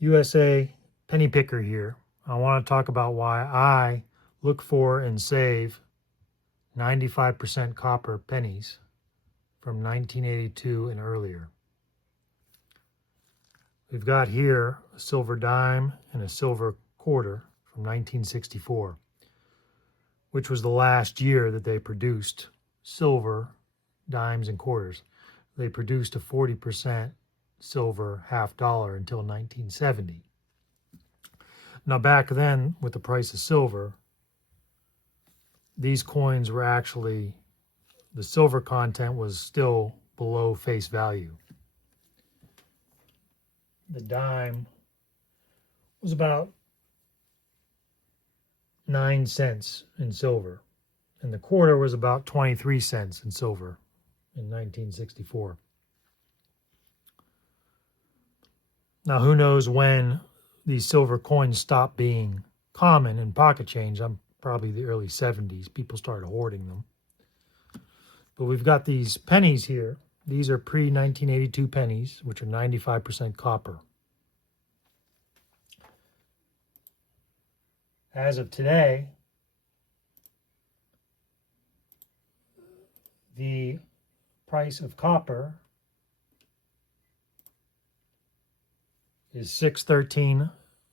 USA penny picker here. I want to talk about why I look for and save 95% copper pennies from 1982 and earlier. We've got here a silver dime and a silver quarter from 1964, which was the last year that they produced silver dimes and quarters. They produced a 40% silver half dollar until 1970. Now back then, with the price of silver, these coins were actually, the silver content was still below face value. The dime was about 9 cents in silver, and the quarter was about 23 cents in silver in 1964. Now, who knows when these silver coins stopped being common in pocket change? Probably the early 70s. People started hoarding them. But we've got these pennies here. These are pre-1982 pennies, which are 95% copper. As of today, the price of copper is $6.13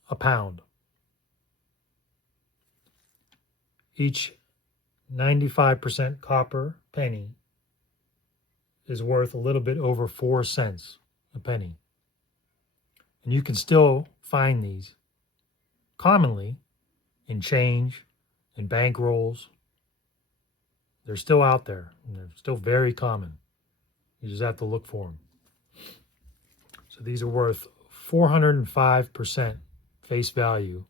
a pound. Each 95% copper penny is worth a little bit over 4 cents a penny. And you can still find these commonly in change, in bank rolls. They're still out there, and they're still very common. You just have to look for them. So these are worth 405% face value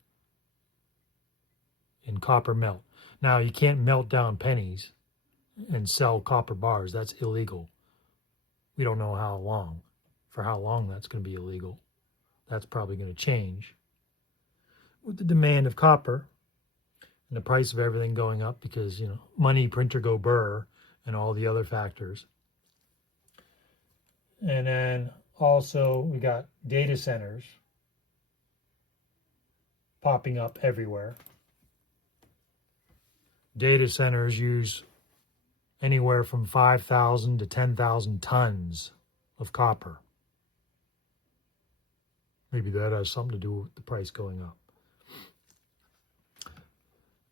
in copper melt. Now, you can't melt down pennies and sell copper bars. That's illegal. We don't know for how long that's going to be illegal. That's probably going to change with the demand of copper and the price of everything going up because, money, printer go burr, and all the other factors. And then also we got data centers popping up everywhere. Data centers use anywhere from 5,000 to 10,000 tons of copper. Maybe that has something to do with the price going up.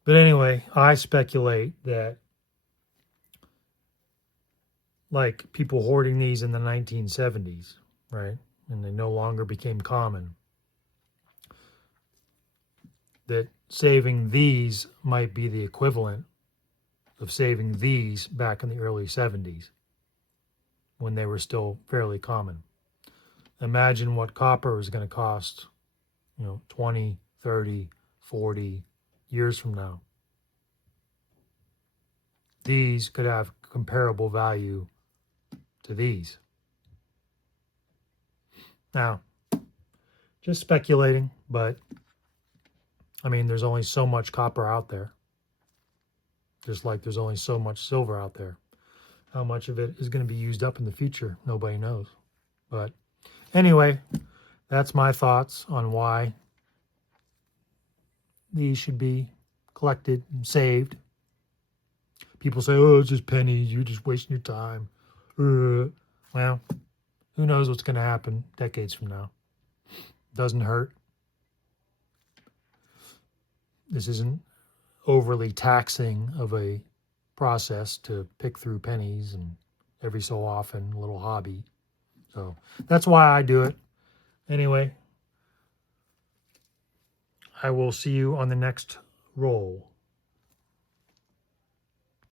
But anyway, I speculate that, like people hoarding these in the 1970s, right? And they no longer became common, that saving these might be the equivalent of saving these back in the early 70s when they were still fairly common. Imagine what copper is going to cost, 20, 30, 40 years from now. These could have comparable value to these. Now, just speculating, but there's only so much copper out there. Just like there's only so much silver out there. How much of it is going to be used up in the future? Nobody knows. But anyway, that's my thoughts on why these should be collected and saved. People say, oh, it's just pennies. You're just wasting your time. Well, who knows what's going to happen decades from now. Doesn't hurt. This isn't overly taxing of a process to pick through pennies, and every so often, a little hobby. So that's why I do it. Anyway, I will see you on the next roll.